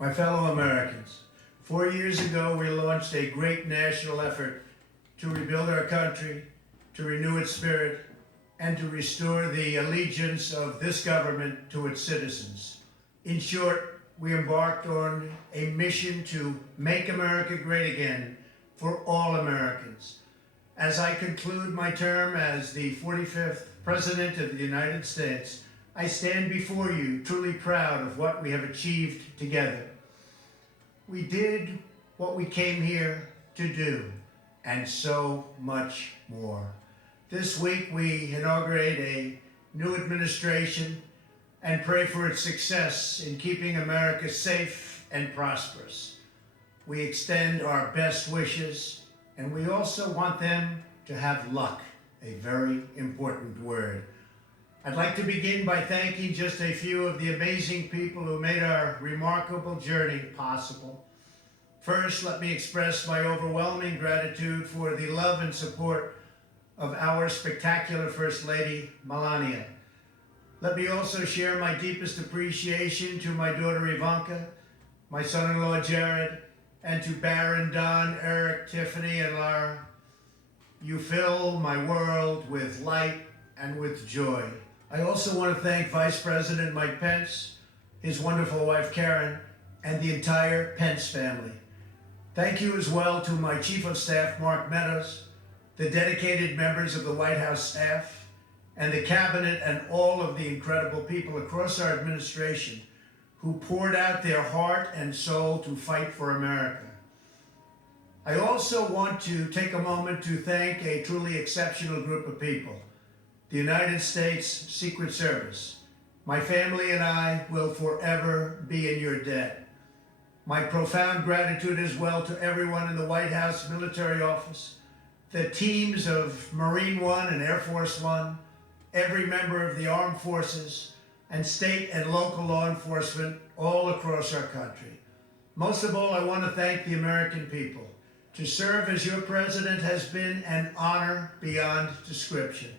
My fellow Americans, 4 years ago we launched a great national effort to rebuild our country, to renew its spirit, and to restore the allegiance of this government to its citizens. In short, we embarked on a mission to make America great again for all Americans. As I conclude my term as the 45th President of the United States, I stand before you truly proud of what we have achieved together. We did what we came here to do, and so much more. This week we inaugurate a new administration and pray for its success in keeping America safe and prosperous. We extend our best wishes, and we also want them to have luck, a very important word. I'd like to begin by thanking just a few of the amazing people who made our remarkable journey possible. First, let me express my overwhelming gratitude for the love and support of our spectacular First Lady, Melania. Let me also share my deepest appreciation to my daughter Ivanka, my son-in-law Jared, and to Barron, Don, Eric, Tiffany, and Lara. You fill my world with light and with joy. I also want to thank Vice President Mike Pence, his wonderful wife Karen, and the entire Pence family. Thank you as well to my Chief of Staff, Mark Meadows, the dedicated members of the White House staff, and the Cabinet, and all of the incredible people across our administration who poured out their heart and soul to fight for America. I also want to take a moment to thank a truly exceptional group of people. The United States Secret Service. My family and I will forever be in your debt. My profound gratitude as well to everyone in the White House Military Office, the teams of Marine One and Air Force One, every member of the armed forces, and state and local law enforcement all across our country. Most of all, I want to thank the American people. To serve as your president has been an honor beyond description.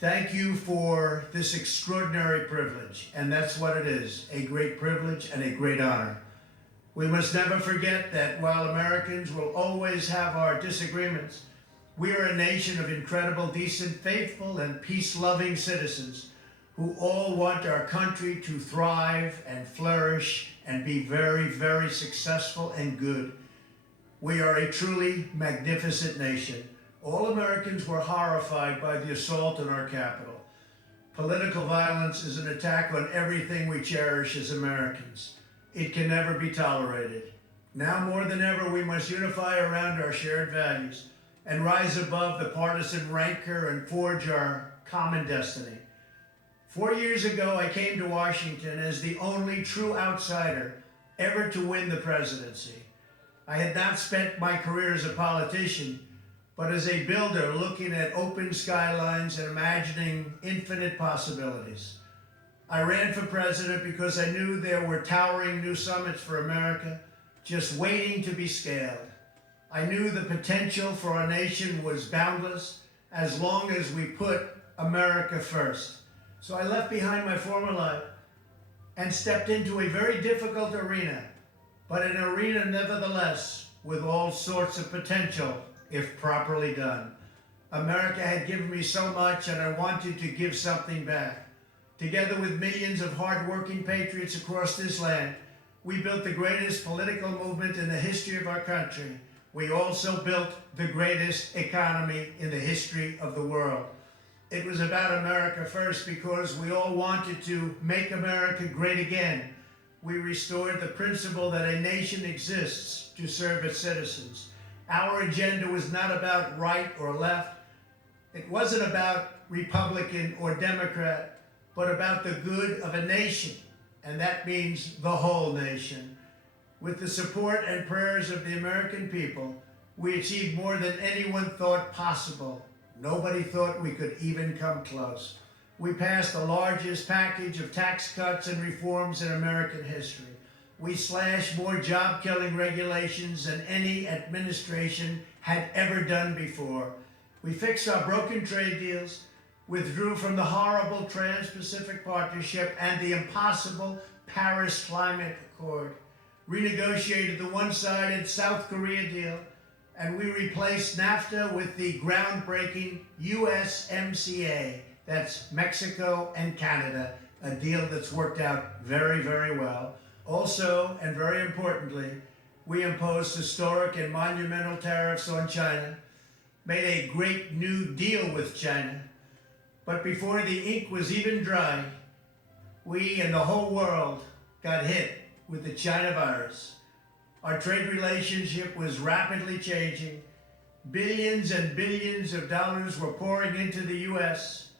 Thank you for this extraordinary privilege, and that's what it is, a great privilege and a great honor. We must never forget that while Americans will always have our disagreements, we are a nation of incredible, decent, faithful, and peace-loving citizens who all want our country to thrive and flourish and be very, very successful and good. We are a truly magnificent nation. All Americans were horrified by the assault on our Capitol. Political violence is an attack on everything we cherish as Americans. It can never be tolerated. Now more than ever, we must unify around our shared values and rise above the partisan rancor and forge our common destiny. 4 years ago, I came to Washington as the only true outsider ever to win the presidency. I had not spent my career as a politician, but as a builder looking at open skylines and imagining infinite possibilities. I ran for president because I knew there were towering new summits for America just waiting to be scaled. I knew the potential for our nation was boundless as long as we put America first. So I left behind my former life and stepped into a very difficult arena, but an arena nevertheless with all sorts of potential if properly done. America had given me so much, and I wanted to give something back. Together with millions of hard-working patriots across this land, we built the greatest political movement in the history of our country. We also built the greatest economy in the history of the world. It was about America first because we all wanted to make America great again. We restored the principle that a nation exists to serve its citizens. Our agenda was not about right or left. It wasn't about Republican or Democrat, but about the good of a nation, and that means the whole nation. With the support and prayers of the American people, we achieved more than anyone thought possible. Nobody thought we could even come close. We passed the largest package of tax cuts and reforms in American history. We slashed more job-killing regulations than any administration had ever done before. We fixed our broken trade deals, withdrew from the horrible Trans-Pacific Partnership and the impossible Paris Climate Accord. renegotiated the one-sided South Korea deal, and we replaced NAFTA with the groundbreaking USMCA. That's Mexico and Canada, a deal that's worked out very, very well. Also, and very importantly, we imposed historic and monumental tariffs on China, made a great new deal with China, but before the ink was even dry, we and the whole world got hit with the China virus. Our trade relationship was rapidly changing. Billions and billions of dollars were pouring into the US,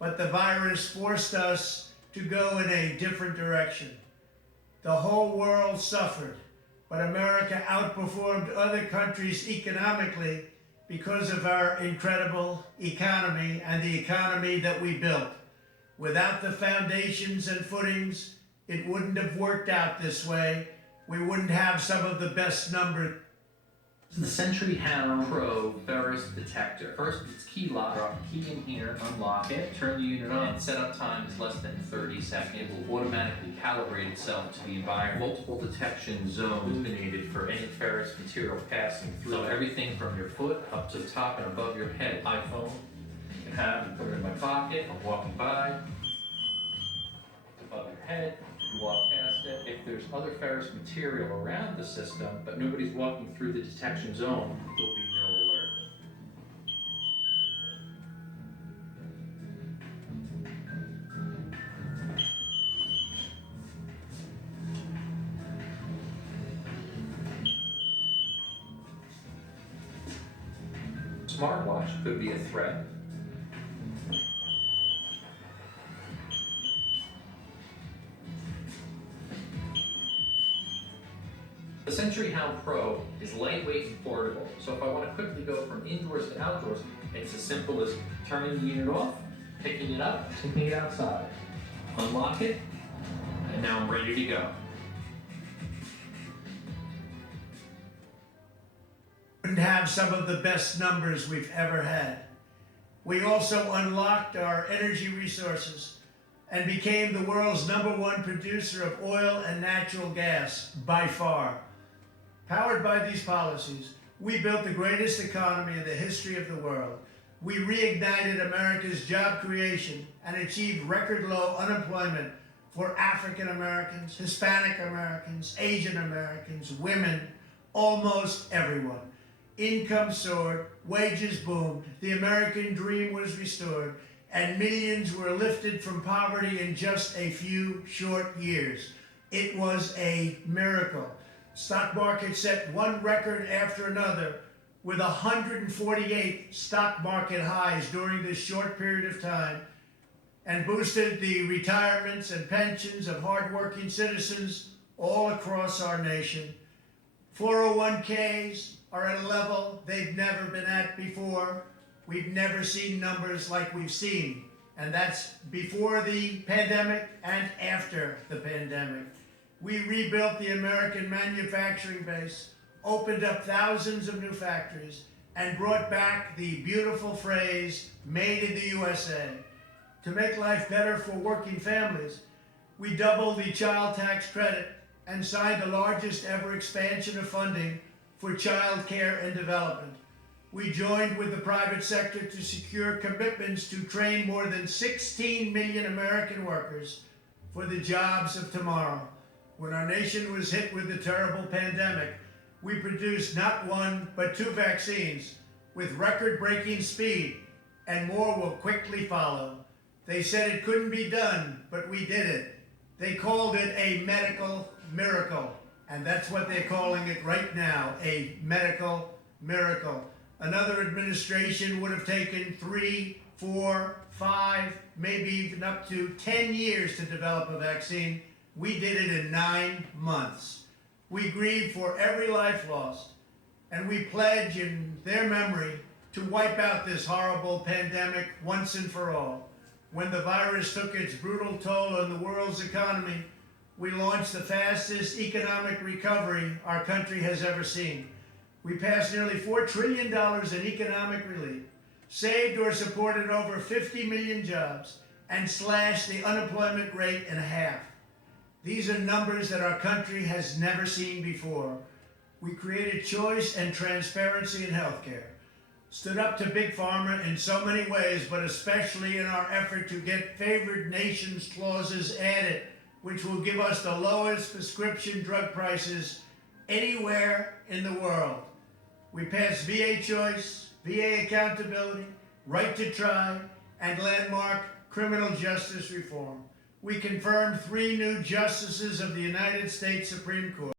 but the virus forced us to go in a different direction. The whole world suffered, but America outperformed other countries economically because of our incredible economy and the economy that we built. Without the foundations and footings, it wouldn't have worked out this way. We wouldn't have some of the best numbers. The Century Hound Pro Ferris Detector. First, it's key lock. Drop the key in here, unlock it, turn the unit on. Setup time is less than 30 seconds. It will automatically calibrate itself to the environment. Multiple detection zones illuminated for any ferrous material passing through. So everything from your foot up to the top and above your head. iPhone, you can have it, put it in my pocket, I'm walking by. It's above your head. You walk past it. If there's other ferrous material around the system, but nobody's walking through the detection zone, there'll be no alert. Smartwatch could be a threat. The Century Hound Pro is lightweight and portable, so if I want to quickly go from indoors to outdoors, it's as simple as turning the unit off, picking it up, taking it outside, unlock it, and now I'm ready to go. Wouldn't have some of the best numbers we've ever had. We also unlocked our energy resources and became the world's #1 producer of oil and natural gas by far. Powered by these policies, we built the greatest economy in the history of the world. We reignited America's job creation and achieved record low unemployment for African Americans, Hispanic Americans, Asian Americans, women, almost everyone. Income soared, wages boomed, the American dream was restored, and millions were lifted from poverty in just a few short years. It was a miracle. Stock market set one record after another with 148 stock market highs during this short period of time, and boosted the retirements and pensions of hardworking citizens all across our nation. 401ks are at a level they've never been at before. We've never seen numbers like we've seen, and that's before the pandemic and after the pandemic. We rebuilt the American manufacturing base, opened up thousands of new factories, and brought back the beautiful phrase, "Made in the USA." To make life better for working families, we doubled the child tax credit and signed the largest ever expansion of funding for child care and development. We joined with the private sector to secure commitments to train more than 16 million American workers for the jobs of tomorrow. When our nation was hit with the terrible pandemic, we produced not one, but 2 vaccines with record-breaking speed, and more will quickly follow. They said it couldn't be done, but we did it. They called it a medical miracle, and that's what they're calling it right now, a medical miracle. Another administration would have taken 3, 4, 5, maybe even up to 10 years to develop a vaccine. We did it in 9 months. We grieve for every life lost, and we pledge in their memory to wipe out this horrible pandemic once and for all. When the virus took its brutal toll on the world's economy, we launched the fastest economic recovery our country has ever seen. We passed nearly $4 trillion in economic relief, saved or supported over 50 million jobs, and slashed the unemployment rate in half. These are numbers that our country has never seen before. We created choice and transparency in healthcare, stood up to Big Pharma in so many ways, but especially in our effort to get favored nations clauses added, which will give us the lowest prescription drug prices anywhere in the world. We passed VA choice, VA accountability, right to try, and landmark criminal justice reform. We confirmed 3 new justices of the United States Supreme Court.